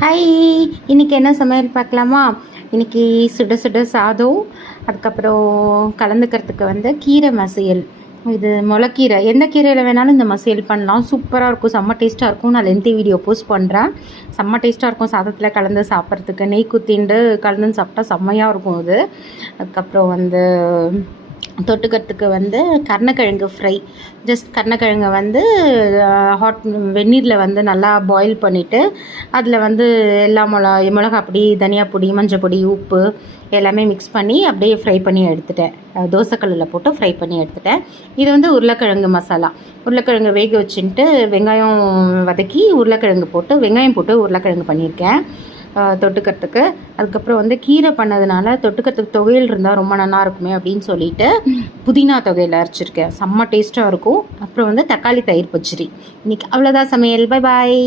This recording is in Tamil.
ஹாய், இன்றைக்கி என்ன சமையல் பார்க்கலாமா? இன்றைக்கி சுட சுட சாதம், அதுக்கப்புறம் கலந்துக்கிறதுக்கு கீரை மசியல். இது முளைக்கீரை, எந்த கீரையில் வேணாலும் இந்த மசியல் பண்ணலாம். சூப்பராக இருக்கும், செம்ம டேஸ்ட்டாக இருக்கும். நான் லென்த்தி வீடியோ போஸ்ட் பண்ணுறேன். செம்ம டேஸ்ட்டாக இருக்கும். சாதத்தில் கலந்து சாப்பிட்றதுக்கு நெய் குத்திண்டு கலந்து சாப்பிட்டா செம்மையாக இருக்கும் இது. அதுக்கப்புறம் தொட்டுக்கிறதுக்கு கருணக்கிழங்கு ஃப்ரை. ஜஸ்ட் கருணக்கிழங்கை ஹாட் வெந்நீரில் நல்லா பாயில் பண்ணிவிட்டு அதில் எல்லா மிளகா பொடி, தனியா பொடி, மஞ்சள் பொடி, உப்பு எல்லாமே மிக்ஸ் பண்ணி அப்படியே ஃப்ரை பண்ணி எடுத்துட்டேன். தோசைக்கல்லில் போட்டு ஃப்ரை பண்ணி எடுத்துட்டேன். இது உருளைக்கிழங்கு மசாலா. உருளைக்கிழங்கு வேக வச்சுட்டு வெங்காயம் வதக்கி உருளைக்கிழங்கு போட்டு வெங்காயம் போட்டு உருளைக்கிழங்கு பண்ணியிருக்கேன் தொட்டுக்கிறதுக்கு. அதுக்கப்புறம் கீரை பண்ணதுனால தொட்டுக்கிறதுக்கு தொகையில் இருந்தால் ரொம்ப நல்லா இருக்குமே அப்படின்னு சொல்லிட்டு புதினா தொகையில் அரைச்சிருக்கேன். செம்ம டேஸ்ட்டாக இருக்கும். அப்புறம் தக்காளி தயிர் பச்சடி. இன்றைக்கி அவ்வளோதான் சமையல். Bye bye.